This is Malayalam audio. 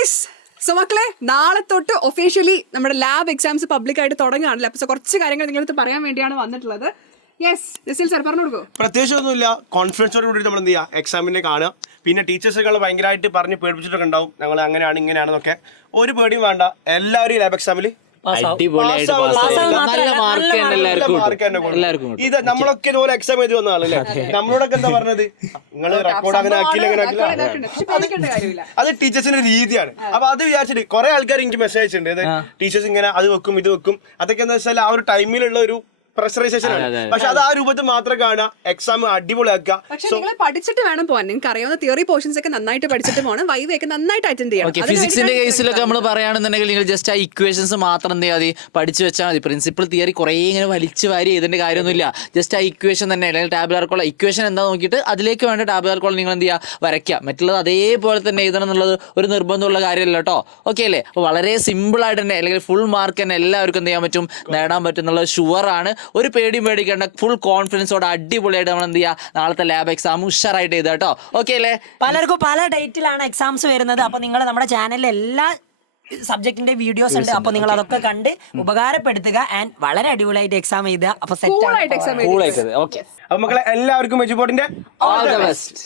ഗൈസ്, സോ മക്കളെ നാളെ തൊട്ട് ഒഫീഷ്യലി നമ്മുടെ ലാബ് എക്സാംസ് പബ്ലിക് ആയിട്ട് തുടങ്ങുകയാണല്ലോ. അപ്പോൾ കുറച്ച് കാര്യങ്ങൾ നിങ്ങളടുത്ത് പറയാൻ വേണ്ടിയാണ് വന്നിട്ടുള്ളത്. യെസ്, ജസീൽ സാർ പറഞ്ഞു കൊടുക്കൂ. പ്രത്യേകിച്ച് ഒന്നുമില്ല, കോൺഫിഡൻസോട് കൂടി നമ്മൾ എന്ത് ചെയ്യുക, എക്സാമിനെ കാണുക. പിന്നെ ടീച്ചേഴ്സുകൾ ഭയങ്കരമായിട്ട് പറഞ്ഞ് പേടിപ്പിച്ചിട്ടൊക്കെ ഉണ്ടാവും, ഞങ്ങൾ അങ്ങനെയാണ് ഇങ്ങനെയാണെന്നൊക്കെ. ഒരു പേടിയും വേണ്ട, എല്ലാവരും ലാബ് എക്സാമിൽ ഇത് നമ്മളൊക്കെ ഇതുപോലെ എക്സാം എഴുതി വന്ന ആളല്ലേ. നമ്മളോടൊക്കെ എന്താ പറഞ്ഞത്, നിങ്ങൾ റെക്കോർഡ് അങ്ങനെ ആക്കിയില്ല, അങ്ങനെ ആക്കില്ല. അത് ടീച്ചേഴ്സിന്റെ രീതിയാണ്. അപ്പൊ അത് വിചാരിച്ചിട്ട് കുറെ ആൾക്കാർ എനിക്ക് മെസ്സേജ് അയച്ചിട്ടുണ്ട്, ടീച്ചേഴ്സ് ഇങ്ങനെ അത് വെക്കും ഇത് വെക്കും. അതൊക്കെ എന്താ വെച്ചാൽ ആ ഒരു ടൈമിലുള്ള ഒരു പ്രഷറൈസേഷൻ ആണ്. പക്ഷെ അത് ആ രൂപത്തിൽ മാത്രം കാണുക, എക്സാം അടിപൊളിയാക്കുക. പക്ഷെ നിങ്ങൾ പഠിച്ചിട്ട് വേണം പോകാൻ. നിങ്ങൾക്ക് അറിയാവുന്ന തിയറി പോർഷൻസ് ഒക്കെ നന്നായിട്ട് പഠിച്ചിട്ട് പോകണം. വൈവ ഒക്കെ നന്നായിട്ട് അറ്റൻഡ് ചെയ്യണം. ഫിസിക്സിന്റെ കേസിലൊക്കെ നമ്മൾ പറയുകയാണെന്നുണ്ടെങ്കിൽ നിങ്ങൾ ജസ്റ്റ് ആ ഇക്വേഷൻസ് മാത്രം എന്ത് ചെയ്യാതെ പഠിച്ചു വെച്ചാൽ മതി. പ്രിൻസിപ്പൽ തിയറി കുറേ ഇങ്ങനെ വലിച്ചു വാരി ഇതിന്റെ കാര്യമൊന്നുമില്ല. ജസ്റ്റ് ആ ഇക്വേഷൻ തന്നെ അല്ലെങ്കിൽ ടാബുലാർ കോളം ഇക്വേഷൻ എന്താ നോക്കിയിട്ട് അതിലേക്ക് വേണ്ട ടാബുലാർ കോളം നിങ്ങൾ എന്ത് ചെയ്യുക, വരയ്ക്കുക. മറ്റുള്ളത് അതേപോലെ തന്നെ എഴുതണം എന്നുള്ളത് ഒരു നിർബന്ധമുള്ള കാര്യമല്ല കേട്ടോ. ഓക്കെ അല്ലേ? അപ്പോൾ വളരെ സിമ്പിൾ ആയിട്ട് തന്നെ അല്ലെങ്കിൽ ഫുൾ മാർക്ക് തന്നെ എല്ലാവർക്കും എന്ത് ചെയ്യാൻ പറ്റും, നേടാൻ പറ്റും എന്നുള്ളത് ഷുവറാണ്. ഒരു പേടിയും പേടിക്കേണ്ട, ഫുൾ കോൺഫിഡൻസോടെ അടിപൊളിയായിട്ട് നമ്മൾ എന്ത് ചെയ്യുക, നാളത്തെ ലാബ് എക്സാം ഉഷാറായിട്ട് ചെയ്താൽ കേട്ടോ. ഓക്കെ അല്ലേ? പലർക്കും പല ഡേറ്റിലാണ് എക്സാംസ് വരുന്നത്. അപ്പോൾ നിങ്ങൾ നമ്മുടെ ചാനലിൽ എല്ലാ സബ്ജക്റ്റിന്റെ വീഡിയോസ് ഉണ്ട്. അപ്പോൾ നിങ്ങൾ അതൊക്കെ കണ്ട് ഉപകാരപ്പെടുത്തുക ആൻഡ് വളരെ അടിപൊളിയായിട്ട് എക്സാം ചെയ്തുക. അപ്പോൾ സെറ്റ് കൂളായിട്ട്. ഓക്കെ, അപ്പൊ മക്കളെ എല്ലാവർക്കും എജുപോർട്ടിന്റെ ഓൾ ദ ബെസ്റ്റ്.